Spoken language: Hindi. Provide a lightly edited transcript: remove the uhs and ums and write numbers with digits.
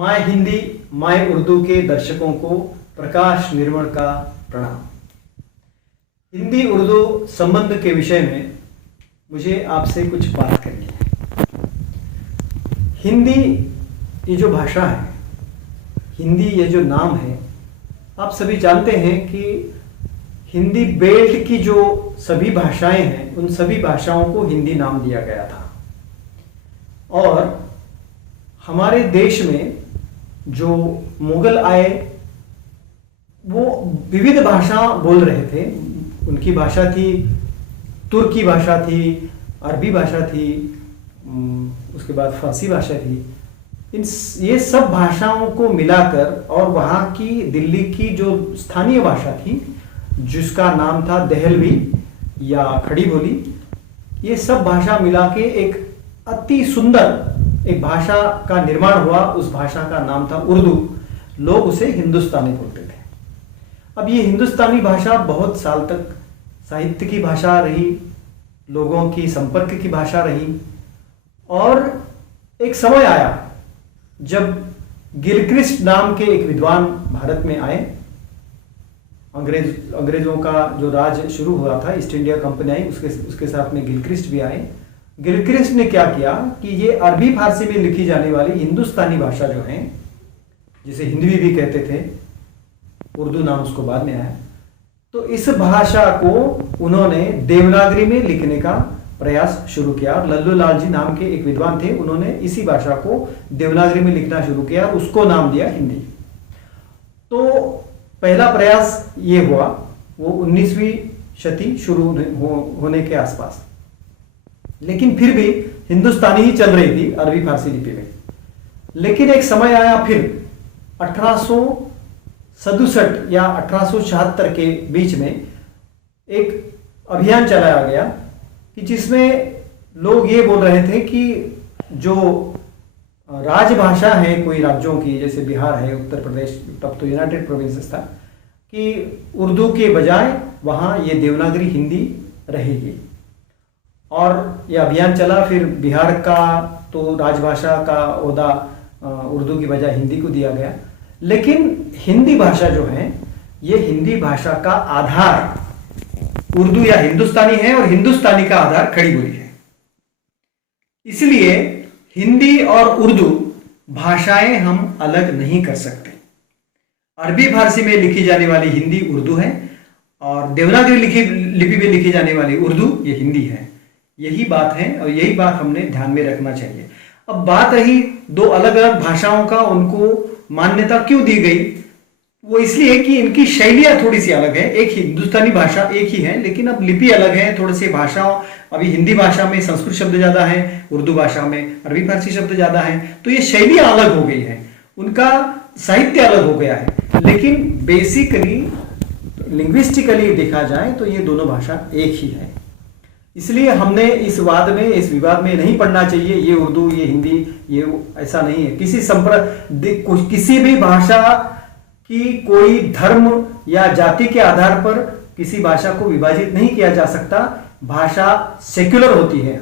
माय हिंदी माय उर्दू के दर्शकों को प्रकाश निर्मल का प्रणाम। हिंदी उर्दू संबंध के विषय में मुझे आपसे कुछ बात करनी है। हिंदी ये जो भाषा है, हिंदी ये जो नाम है, आप सभी जानते हैं कि हिंदी बेल्ट की जो सभी भाषाएं हैं उन सभी भाषाओं को हिंदी नाम दिया गया था। और हमारे देश में जो मुगल आए वो विविध भाषा बोल रहे थे। उनकी भाषा थी, तुर्की भाषा थी, अरबी भाषा थी, उसके बाद फारसी भाषा थी। ये सब भाषाओं को मिलाकर और वहाँ की दिल्ली की जो स्थानीय भाषा थी जिसका नाम था दहलवी या खड़ी बोली, ये सब भाषा मिला के एक अति सुंदर एक भाषा का निर्माण हुआ। उस भाषा का नाम था उर्दू। लोग उसे हिंदुस्तानी बोलते थे। अब ये हिंदुस्तानी भाषा बहुत साल तक साहित्य की भाषा रही, लोगों की संपर्क की भाषा रही। और एक समय आया जब गिलक्रिस्ट नाम के एक विद्वान भारत में आए। अंग्रेजों का जो राज शुरू हुआ था, ईस्ट इंडिया कंपनी आई, उसके साथ में गिलक्रिस्ट भी आए। गिलक्रिस्ट ने क्या किया कि ये अरबी फारसी में लिखी जाने वाली हिंदुस्तानी भाषा जो है, जिसे हिंदवी भी कहते थे, उर्दू नाम उसको बाद में आया, तो इस भाषा को उन्होंने देवनागरी में लिखने का प्रयास शुरू किया। लल्लू लाल जी नाम के एक विद्वान थे, उन्होंने इसी भाषा को देवनागरी में लिखना शुरू किया और उसको नाम दिया हिंदी। तो पहला प्रयास ये हुआ, वो 19वीं शती शुरू होने के आसपास। लेकिन फिर भी हिंदुस्तानी ही चल रही थी अरबी फारसी लिपि में। लेकिन एक समय आया फिर 1867 या 1876 के बीच में एक अभियान चलाया गया कि जिसमें लोग ये बोल रहे थे कि जो राजभाषा है कोई राज्यों की, जैसे बिहार है, उत्तर प्रदेश, तब तो यूनाइटेड प्रोविंसेस था, कि उर्दू के बजाय वहाँ ये देवनागरी हिंदी रहेगी। और यह अभियान चला। फिर बिहार का तो राजभाषा का ओहदा उर्दू की बजाय हिंदी को दिया गया। लेकिन हिंदी भाषा जो है, ये हिंदी भाषा का आधार उर्दू या हिंदुस्तानी है और हिंदुस्तानी का आधार खड़ी बोली है। इसलिए हिंदी और उर्दू भाषाएं हम अलग नहीं कर सकते। अरबी फारसी में लिखी जाने वाली हिंदी उर्दू है और देवनागरी लिपि में लिखी जाने वाली उर्दू ये हिंदी है। यही बात है और यही बात हमने ध्यान में रखना चाहिए। अब बात रही दो अलग अलग भाषाओं का, उनको मान्यता क्यों दी गई? वो इसलिए कि इनकी शैलियां थोड़ी सी अलग है। एक हिंदुस्तानी भाषा एक ही है, लेकिन अब लिपि अलग है। थोड़े से भाषाओं, अभी हिंदी भाषा में संस्कृत शब्द ज्यादा है, उर्दू भाषा में अरबी फारसी शब्द ज्यादा है, तो ये शैलियां अलग हो गई है, उनका साहित्य अलग हो गया है। लेकिन बेसिकली लिंग्विस्टिकली देखा जाए तो ये दोनों भाषा एक ही है। इसलिए हमने इस विवाद में नहीं पढ़ना चाहिए ये उर्दू ये हिंदी, ये ऐसा नहीं है। किसी भी भाषा की कोई धर्म या जाति के आधार पर किसी भाषा को विभाजित नहीं किया जा सकता। भाषा सेक्युलर होती है।